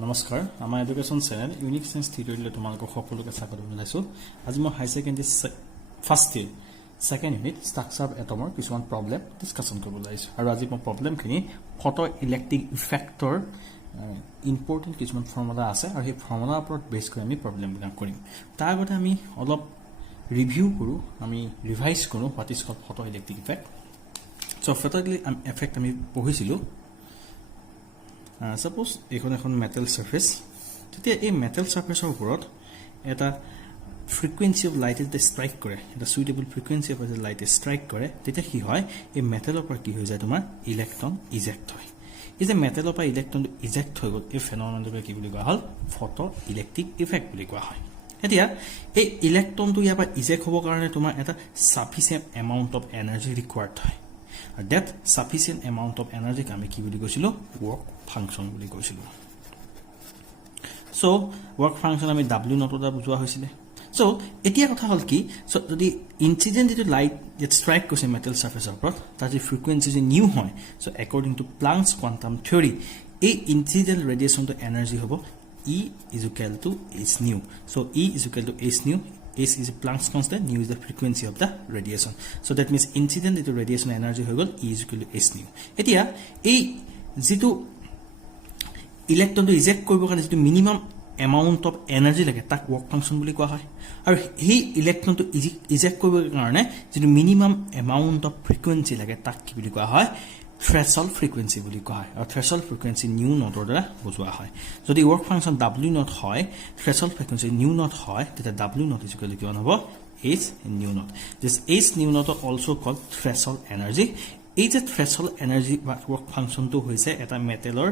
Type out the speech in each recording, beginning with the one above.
নমস্কাৰ আমাৰ education channel unique science থিওৰিলৈ তোমালোকক সকলোকে স্বাগত জনাইছো আজি মই high secondary first year second unit structure of এটমৰ কিছুমান প্ৰবলেম ডিসকাশন কৰিবলৈ আহিছো আৰু আজি মই প্ৰবলেমখিনি ফটো ইলেক্ট্ৰিক ইফেক্টৰ ইম্পৰ্টেন্ট কিছুমান ফৰ্মুলা আছে আৰু এই ফৰ্মুলাৰ ওপৰত বেছ কৰি আমি প্ৰবলেমবিলাক কৰিম তাৰ আগতে আমি অলপ ৰিভিউ কৰো আমি ৰিভাইজ কৰো what is called photoelectric effect so photoelectric effect আমি পঢ়িছিলো suppose এখন metal surface তেতিয়া এই metal surface ওপৰত এটা frequency of light is strike কৰে এটা suitable frequency of light is strike কৰে তেতিয়া কি হয় এই metal ওপৰত কি হৈ যায় তোমাৰ ইলেক্ট্ৰন ইজেক্ট হয় এই যে metal ওপৰত ইলেক্ট্ৰন ইজেক্ট হৈ গ'ল এই ফেনোমেননটোকে কি বুলি কোৱা হ'ল ফটো ইলেক্ট্ৰিক ইফেক্ট বুলি কোৱা হয় এতিয়া এই ইলেক্ট্ৰনটো ইয়াৰ পৰা ইজেক্ট হ'ব কাৰণে তোমাৰ এটা sufficient amount of energy required হয় and that sufficient amount of energy আমি কি বুলি কৈছিলো work function বুলি কৈছিলো so work function আমি w not da বুজোৱা হৈছিল so এতিয়া কথা হল কি so যদি incident into light that strike কৈছে metal surface ওপৰত তাৰ যে frequency যে new হয় so according to Planck's quantum theory এই incident radiation to energy হ'ব E is equal to h nu so E is equal to h nu S is a Planck's constant, nu is the frequency of the radiation. So that means incident into radiation energy হৈ গল E is equal to h nu. এতিয়া এই যেটো electron টো eject কৰিব কাৰণে যেটো minimum amount of energy লাগে তাক ওয়াৰ্ক ফাংশন বুলি কোৱা হয় আৰু এই ইলেক্ট্ৰন টো ইজেক্ট কৰিব কাৰণে যেটো মিনিমাম এমাউন্ট অফ ফ্ৰিকুৱেন্সি লাগে তাক কি বুলি কোৱা হয় threshold frequency বুলি কোৱা হয় আৰু threshold frequency nu not দ্বাৰা বুজোৱা হয় যদি work function w not হয় threshold frequency nu not হয় তেতিয়া w not is equal to কিমান হ'ব h nu not this h nu not also called threshold energy এই যে threshold energy বা work function টো হৈছে এটা মেটেলৰ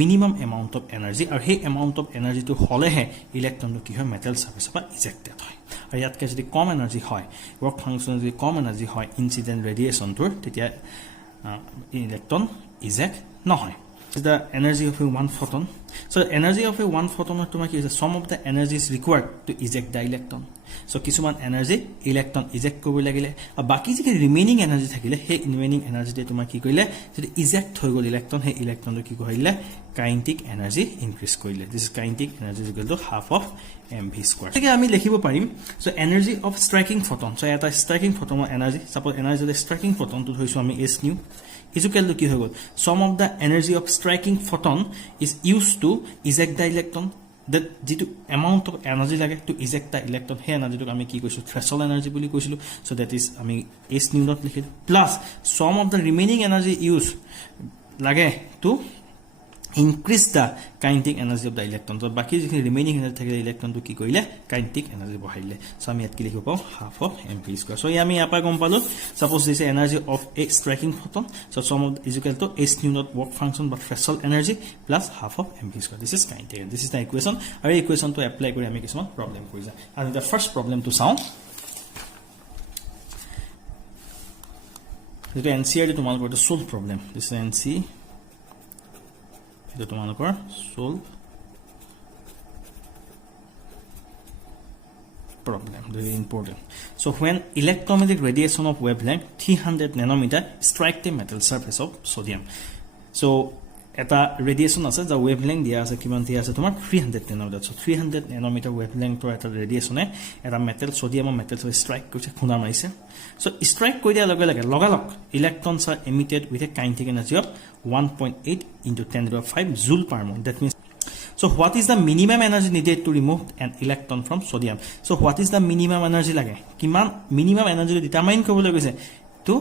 minimum amount of energy আৰু সেই amount of energy টো হলেহে ইলেক্ট্ৰন টো কি হয় মেটেল সাৰফেস পৰা ইজেক্টেড হয় আৰু ইয়াতকে যদি কম এনাৰ্জি হয় work function যদি কম এনাৰ্জি হয় ইনসিডেন্ট ৰেডিয়েশন টোৰ তেতিয়া electron eject নহয় is the energy of a one photon so energy of a one photon তোমাৰ কি আছে some of the energy is required to eject the electron so কিছুমান energy electron eject কৰিব লাগিলে আৰু বাকি যে ৰিমেইনিং এনাৰ্জি থাকিলে সেই ৰিমেইনিং এনাৰ্জি তে তোমাৰ কি কৰিলে যদি eject হৈ গল ইলেক্ট্ৰন সেই ইলেক্ট্ৰনটো কি কৰিলে কাইনেটিক এনাৰ্জি ইনক্ৰিজ কৰিলে this is kinetic energy is equal to half of mv square ঠিক আমি লিখিব পাৰিম so energy of striking photon so এটা striking photon energy suppose energy of striking photon টো ধৰিছো আমি s nu is equal to কি হৈ গল some of the energy of striking photon is used to eject the electron that যেটো amount of energy লাগে to eject the electron হে এনাৰ্জিটো আমি কি কৈছো threshold energy বুলি কৈছিলো so that is আমি s nu not লিখিলো plus some of the remaining energy used লাগে to increase the kinetic energy of the electron so baki jikhi remaining energy thakile electron to ki koile kinetic energy bohaile so ami at ki likhibo pao half of mv square so ami apa gom palu suppose this energy of a striking photon so some of is equal to h nu not work function but threshold energy plus half of mv square this is kinetic this is the equation and equation to apply kori ami kisman problem kori ja and the first problem to sound the ncr to mal to solve problem this is nc এটা তোমালোকৰ solve problem very important so when electromagnetic radiation of wavelength 300 nanometer strike the metal surface of sodium so এটা ৰেডিয়েশন আছে যা wavelength দিয়া আছে কিমান দিয়া আছে তোমাৰ 300 nanometer so 300 nanometer wavelength ৰ এটা ৰেডিয়েশনে এটা মেটেল সোডিয়াম মেটেল স্ট্ৰাইক কৰিছে খুনা মাৰিছে so strike কৰি দিয়া লগে লগে লগালক electrons are emitted with a kinetic energy of 1.8 into 10⁵ joule per mole that means so what is the minimum energy needed to remove an electron from sodium so what is the minimum energy লাগে কিমান minimum energy determine কৰিবলৈ গৈছে to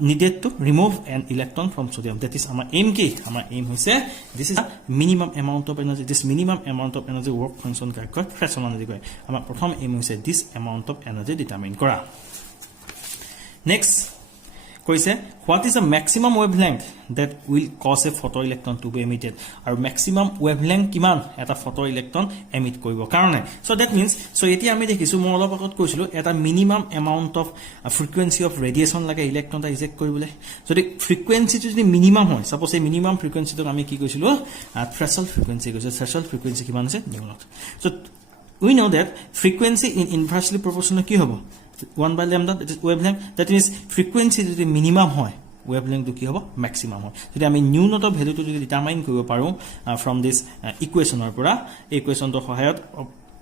needed to remove an electron from sodium that is our aim ki our aim hoise this is a minimum amount of energy this minimum amount of energy work function ka threshold energy koi our prothom aim hoise this amount of energy determine kora next koise what is the maximum wavelength that will cause a photoelectron to be emitted or maximum wavelength kiman eta photoelectron emit koribo karone so that means so eti ami dekhisu mo olop akot koisilu eta minimum amount of frequency of radiation lage electron ta eject koribole jodi frequency jodi minimum hoy suppose a minimum frequency to ami ki koisilu threshold frequency koise threshold frequency kiman ase nu not so we know that frequency in inversely proportional ki hobo 1 by lambda that is wavelength that means frequency is the minimum hoy wavelength কি হ'ব maximum হয় যদি আমি ন্যূনতম ভ্যালুটো যদি determine কৰিব পাৰো from this equationৰ পৰা equationৰ সহায়ত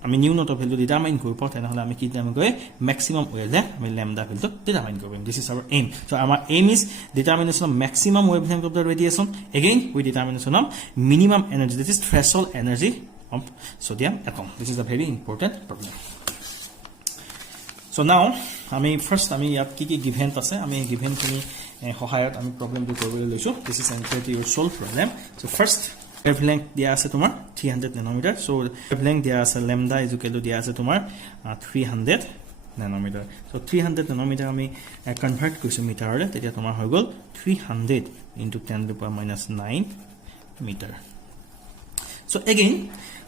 আমি ন্যূনতম ভ্যালু ডিটাৰমাইন কৰিব পাৰো তেনেহলে আমি কি ডিটাৰমাইন কৰি maximum wavelength আমি lambda ভ্যালুটো ডিটাৰমাইন কৰিম this is our aim so our aim is determination of maximum wavelength of the radiation again with determination of minimum energy this is threshold energy of sodium atom this is a very important problem so now আমি first আমি ইয়াত কি given আছে আমি given খিনি সহায়ত আমি প্ৰবলেমটো কৰিবলৈ লৈছো this is an your solve problem so first wavelength দিয়া আছে তোমাৰ 300 nanometer so wavelength দিয়া আছে lambda is equal to দিয়া আছে তোমাৰ 300 nanometer so 300 nanometer আমি কনভাৰ্ট কৰিছো মিটাৰলে তেতিয়া তোমাৰ হৈ গল 300 into 10 to the power minus 9 meter so again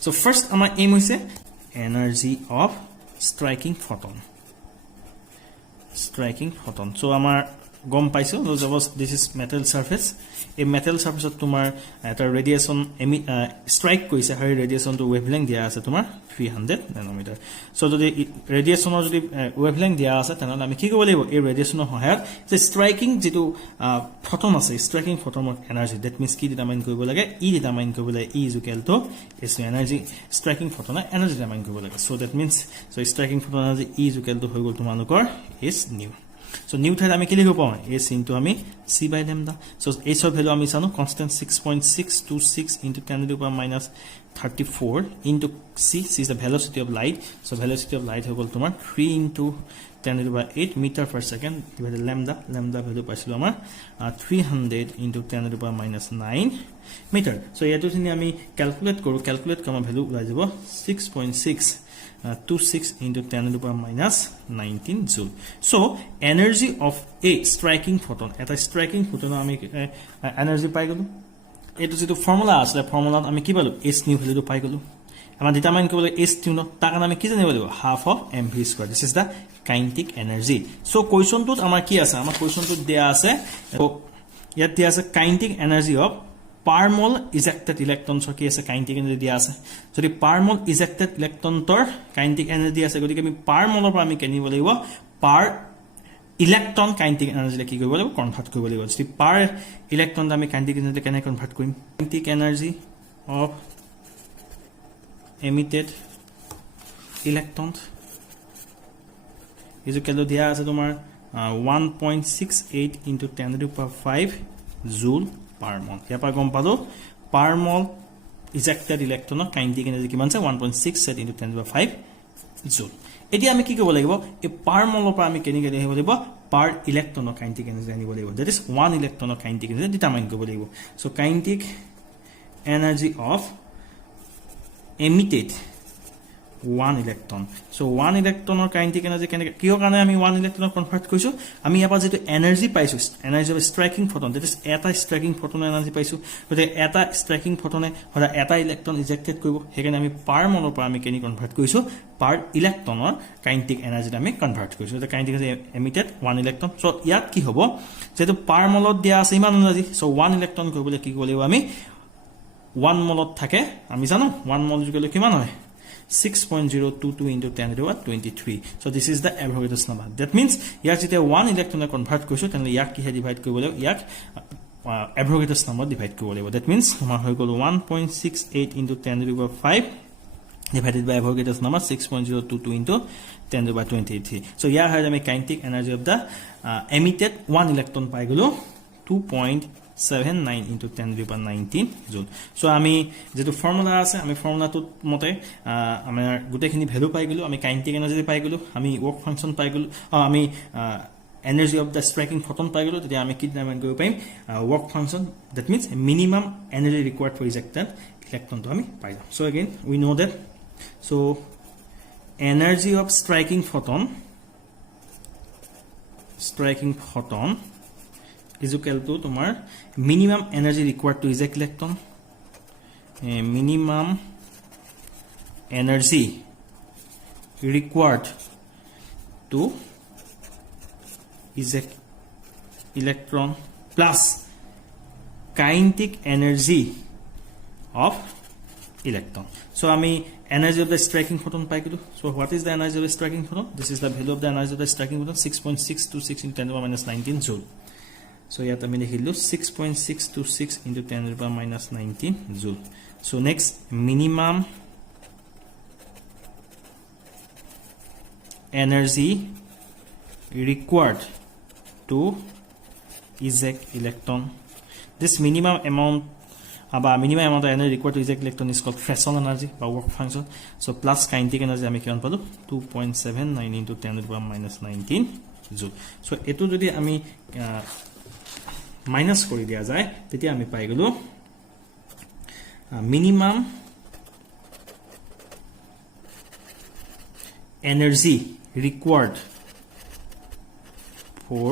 so first আমাৰ aim হৈছে energy of striking photon so আমাৰ গম পাইছো this is metal surface a metal surface তোমাৰ এটা radiation strike কৰিছে হয় radiation to wavelength দিয়া আছে তোমাৰ 300 nanometer so যদি radiation যদি wavelength দিয়া আছে তেনেহলে আমি কি কৰিব লাগিব এই radiation সহায়ত যে striking যেটো photon আছে striking photon of energy that means কি ডিটাৰমাইন কৰিব লাগে ডিটাৰমাইন কৰিব লাগে is equal to is energy striking photon energy determine কৰিব লাগে so that means so striking photon energy is equal to হৈ গল তোমালোকৰ is nu so new theta আমি কি লিখিব পাওঁ s into আমি c by lambda so s of value আমি জানো constant 6.626 into 10 to the power minus 34 into c is the velocity of light so velocity of light হৈ তোমাৰ 3 into 10 to the power 8 meter per second divided lambda value পাইছিলো আমাৰ 300 into 10 to the power minus 9 meter so ইয়াটো যদি আমি calculate কৰো আমাৰ value ওলাই যাব 6.626 into 10 to the power minus 19 joule so energy of a striking photon eta striking photon ami energy পাই গলো এটো যেটো ফর্মুলা আছে ফর্মুলাত আমি কি পালো s nu ভ্যালুটো পাই গলো আমাৰ ডিটাৰমাইন কৰিব লাগে s nu তাৰ কাৰণে আমি কি জানিব লাগিব half of mv square this is the kinetic energy so কোৱেশ্যনটোত আমাৰ কি আছে আমাৰ কোৱেশ্যনটোত দিয়া আছে ইয়াত দিয়া আছে kinetic energy of per mole ejected electrons কি আছে kinetic energy দিয়া আছে যদি per mole ejected electron তৰ kinetic energy আছে গতিকে আমি per mole পৰা আমি কেনিব লাগিব per electron kinetic energy কি কৰিব লাগিব কনভাৰ্ট কৰিব লাগিব যদি per electron আমি kinetic energy কেনে কনভাৰ্ট কৰিম kinetic energy of emitted electrons is equal to দিয়া আছে তোমাৰ 1.68 into 10 to the power 5 joule per mole ইয়াৰ পৰা গম পালো per mole ejected electron kinetic energy কিমান আছে 1.68 into 10 to the power 5 joule এতিয়া আমি কি কৰিব লাগিব এই per mole পৰা আমি কেনেকৈ লিখিব লাগিব per electron kinetic energy জানিব লাগিব that is 1 electron kinetic energy determine কৰিব লাগিব so kinetic energy of emitted 1 electron so 1 electron kinetic energy কিয় কাৰণে আমি 1 electron কনভাৰ্ট কৰিছো আমি ইয়াৰ পৰা যেটো এনাৰ্জি পাইছো energy of striking photon that is এটা ষ্ট্ৰাইকিং ফটোন এনাৰ্জি পাইছো গতে এটা ষ্ট্ৰাইকিং ফটোনে হৰা এটা ইলেক্ট্ৰন ইজেক্টেড কৰিব হেকাৰণে আমি পাৰ মলৰ পৰা আমি কেনি কনভাৰ্ট কৰিছো পাৰ ইলেক্ট্ৰনৰ কাইনেটিক এনাৰ্জি আমি কনভাৰ্ট কৰিছো the kinetic energy emitted 1 electron so ইয়াত কি হ'ব যেটো পাৰ মলত দিয়া আছে ইমান এনাৰ্জি so 1 electron কৰিবলৈ কি কৰিব লাগিব আমি 1 মলত থাকে আমি জানো 1 মল জুগলে কিমান হয় 6.022 into 10 to the power 23 so this is the Avogadro's number that means yak jete 1 electron convert koiso then yak ki he divide koibo lagibo yak Avogadro's number divide koibo lagibo that means tomar hoy gol 1.68 into 10 to the power 5 divided by Avogadro's number 6.022 into 10 to the power 23 so here have the kinetic energy of the emitted 1 electron pai golo 2.79 into 10 to the power 19 joule so আমি যেটো formula আছে আমি ফর্মুলাটো মতে আমাৰ গুটেখিনি value পাই গলো আমি kinetic energy পাই গলো আমি ওয়াৰ্ক ফাংশন পাই গলো আমি এনাৰ্জি অফ দা স্ট্ৰাইকিং ফটোন পাই গলো তেতিয়া আমি কি ডিটাৰমাইন কৰিব পাৰিম work function that means minimum energy required for ejected electron to আমি পাই যাম so again we know that so energy of striking photon is equal to tomar minimum energy required to eject electron minimum energy required to eject electron plus kinetic energy of electron so ami energy of the striking photon pai gelu so what is the energy of the striking photon this is the value of the energy of the striking photon 6.626 into 10 to the minus 19 joule So ইয়াত আমি লিখিলো 6.626 into 10 to the power minus 19 joule. So next, minimum energy required to eject electron. This minimum amount of energy required to eject electron is called threshold energy by work function. So plus kinetic energy আমি কিমান পালো 2.79 into 10 to the power minus 19 joule. So এটো যদি আমি minus কৰি দিয়া যায় তেতিয়া আমি পাই গলো minimum energy required for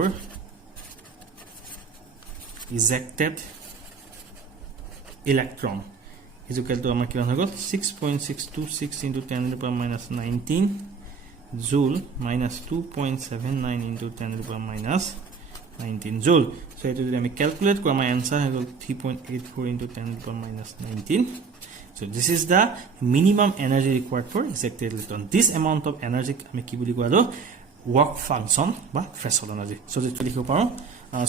ejected electron is equal to amar kiman hoy gol 6.626 into 10 to the power minus 19 joule minus 2.79 into 10 to the power minus 19 joule. So it will be calculate my answer I got 3.84 into 10 to the power minus 19. So this is the minimum energy required for ejected electron. This amount of energy আমি কি বুলি কোৱা work function বা threshold energy. So this লিখিব পাৰো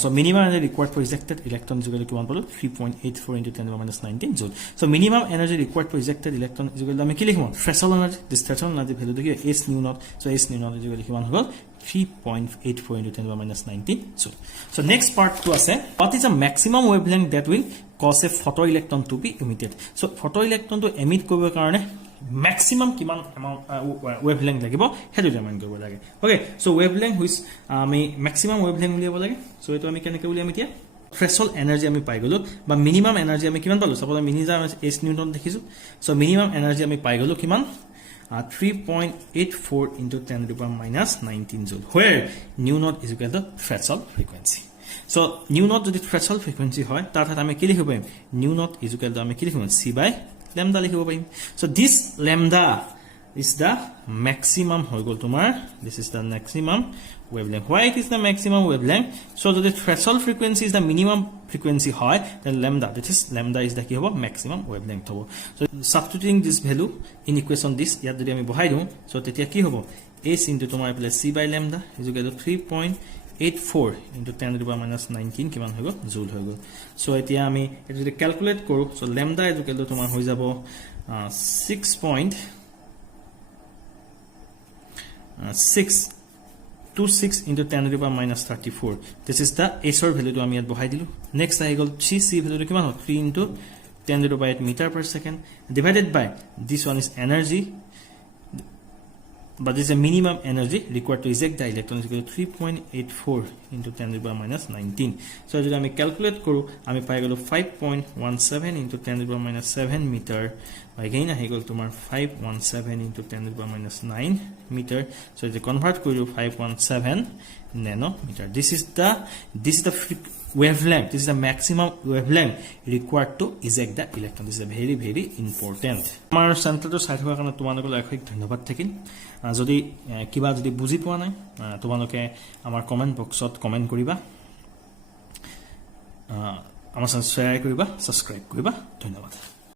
so minimum energy required for ejected electron is equal to কিমান পালো 3.84 into 10 to the power minus 19 joule. So minimum energy required for ejected electron is equal to আমি কি লিখিম threshold energy. This threshold energy value দেখি s nu naught. So s nu naught is equal to কিমান হ'ব 3.84 into 10 to the power minus 19 joule. So next part to আছে what is the maximum wavelength that will cause a photoelectron to be emitted. So photoelectron to emit কৰিবৰ কাৰণে maximum কিমান amount wavelength লাগিব হেতু determine কৰিব লাগে. Okay, so wavelength which আমি maximum wavelength উলিয়াব লাগে. So এটো আমি কেনেকৈ উলিয়াম এতিয়া threshold energy আমি পাই গলো বা minimum energy আমি কিমান পালো suppose minimum s newton দেখিছো. So minimum energy আমি পাই গলো কিমান 3.84 into 10 to the power minus 19 joule where nu naught is equal to threshold frequency. So nu naught যদি threshold frequency হয় তার সাথে আমি কি লিখিব পাৰিম nu naught is equal to আমি কি লিখিম c by lambda লিখিব পাৰিম. So this lambda is the maximum হৈ গল তোমাৰ this is the maximum wavelength. Why it is the maximum wavelength? So the threshold frequency is the minimum frequency হয় then lambda is the কি হ'ব maximum wavelength হ'ব. So substituting this value in equation this ইয়াত যদি আমি বহাই দিওঁ so তেতিয়া কি হ'ব s into তোমাৰ plus c by lambda is equal to 3.84 into 10 to the power minus 19 কিমান হৈ গল joule হৈ গল. So এতিয়া আমি এটা যদি ক্যালকুলেট কৰো so lambda is equal to তোমাৰ হৈ যাব 6.26 into 10 to the power minus 34. This is the s or value to আমি ইয়াত বহাই দিলো. Next আহি গল c value কিমান হ'ল 3 into 10 to the power 8 meter per second divided by this one is energy but this is a minimum energy required to eject the electron is equal to 3.84 into 10 to the power minus 19. So যদি আমি calculate কৰো আমি পাই গলো 5.17 into 10 to the power minus 7 meter again আহি গল তোমাৰ 517 into 10 to the power minus 9 meter. So if you convert কৰো 517 nanometer this is the wavelength. This is the maximum wavelength required to eject the electron. This is a very very important. আমাৰ চেণ্টাৰটো চাই থকাৰ কাৰণে তোমালোকক অশেষ ধন্যবাদ থাকিল. যদি কিবা যদি বুজি পোৱা নাই তোমালোকে আমাৰ কমেন্ট বক্সত কমেন্ট কৰিবা আমাৰ চেনেল শ্বেয়াৰ কৰিবা সাবস্ক্ৰাইব কৰিবা ধন্যবাদ.